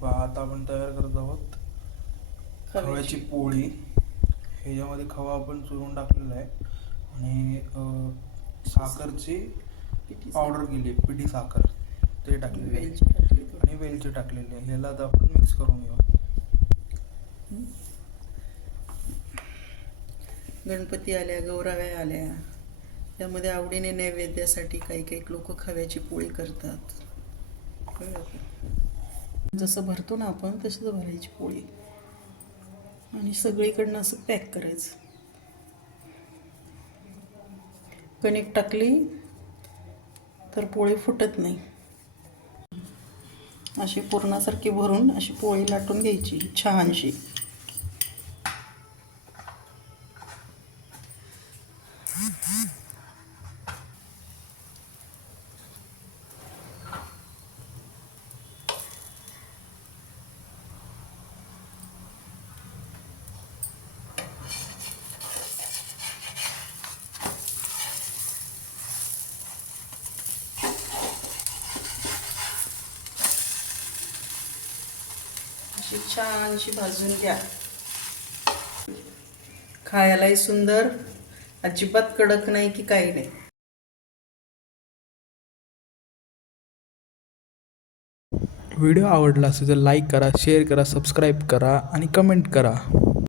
पहा आता आपण तयार करत आहोत खव्याची पोळी. ह्याच्यामध्ये खवा आपण चुरून टाकलेला आहे आणि साखरची पावडर केली, पिठी साखर ते टाकलेली आहे आणि वेलची टाकलेली आहे. ह्याला आता आपण मिक्स करून घेऊ. गणपती आल्या, गौराव्या आल्या, त्यामध्ये आवडीने नैवेद्यासाठी काही काही लोक खव्याची पोळी करतात. जसं भरतो ना आपण तसंच भरायची पोळी आणि सगळीकडनं असं पॅक करायचं. कणिक टाकली तर पोळी फुटत नाही. अशी पूर्णासारखी भरून अशी पोळी लाटून घ्यायची छानशी. अशी छानशी भाजून घ्या. खायलाही सुंदर, अजिबात कडक नाही की काही नाही. व्हिडिओ आवडला असेल तर लाईक करा, शेअर करा, सबस्क्राईब करा आणि कमेंट करा.